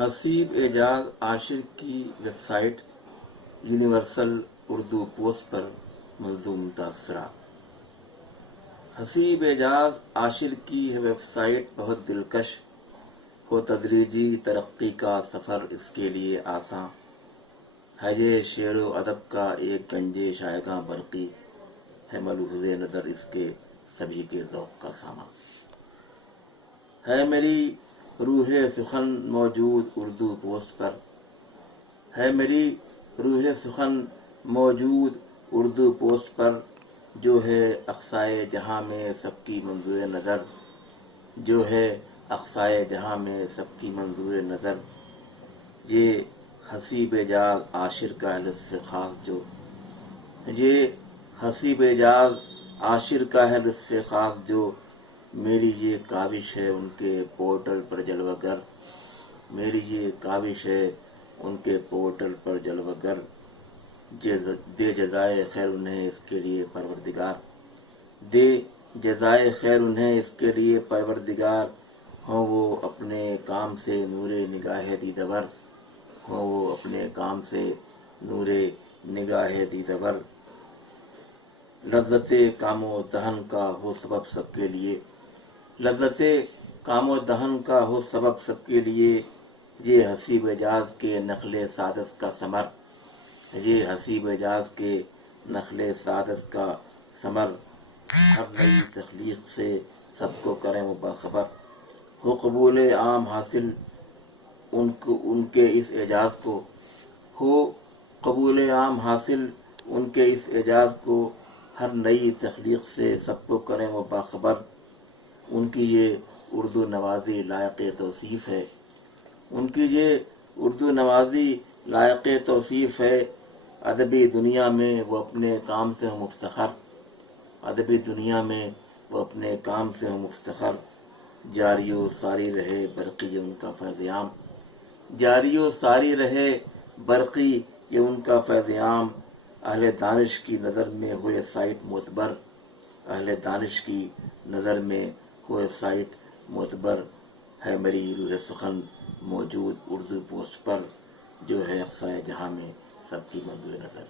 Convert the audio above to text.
حسیب اعجاز عاشر کی website universal Urdu post پر منظور تاثرہ۔ حسیب اعجاز عاشر کی ویب سائٹ بہت دلکش ہو، تدریجی ترقی کا سفر اس کے لیے آساں ہے۔ یہ شعر و ادب کا ایک گنجے شائگاں برقی ہے، ملحوظ نظر اس کے سبھی کے ذوق کا سامان ہے۔ میری روح سخن موجود اردو پوسٹ پر ہے، میری روح سخن موجود اردو پوسٹ پر، جو ہے اقصائے جہاں میں سب کی منظور نظر، جو ہے اقصائے جہاں میں سب کی منظور نظر۔ یہ حسیب اعجاز عاشر کا ہے لطف خاص جو، یہ حسیب اعجاز عاشر کا ہے لطف خاص جو، میری یہ کاوش ہے ان کے پورٹل پر جلوہ گر، میری یہ کاوش ہے ان کے پورٹل پر جلوہ گر۔ دے جزائے خیر انھیں اس کے لیے پروردگار، دے جزائے خیر انھیں اس کے لیے پروردگار۔ ہوں وہ اپنے کام سے نور نگاہ دیدہ ور، ہوں وہ اپنے کام سے نور نگاہ دیدہ ور۔ لذت کام و دہن کا ہو سبب سب کے لیے، لذت کام و دہن کا ہو سبب سب کے لیے۔ یہ حسیب اعجاز کے نخل سعادت کا ثمر، یہ حسیب اعجاز کے نخل سعادت کا ثمر۔ ہر نئی تخلیق سے سب کو کریں وہ باخبر، ہو قبول عام حاصل ان کے اس اعجاز کو، ہو قبول عام حاصل ان کے اس اعجاز کو۔ ہر نئی تخلیق سے سب کو کریں وہ باخبر، ان کی یہ اردو نوازی لایق توصیف ہے، ان کی یہ اردو نوازی لایق توصیف ہے۔ ادبی دنیا میں وہ اپنے کام سے ہوں مفتخر، ادبی دنیا میں وہ اپنے کام سے ہوں مفتخر۔ جاری و ساری رہے برقی یہ ان کا فیض عام، جاری و ساری رہے برقی یہ ان کا فیض عام۔ اہل دانش کی نظر میں ہوئے سائٹ معتبر، اہل دانش کی نظر میں ہوئے سائٹ معتبر ہے۔ میری روح سخن موجود اردو پوسٹ پر، جو ہے اقصائے جہاں میں سب کی منظور نظر۔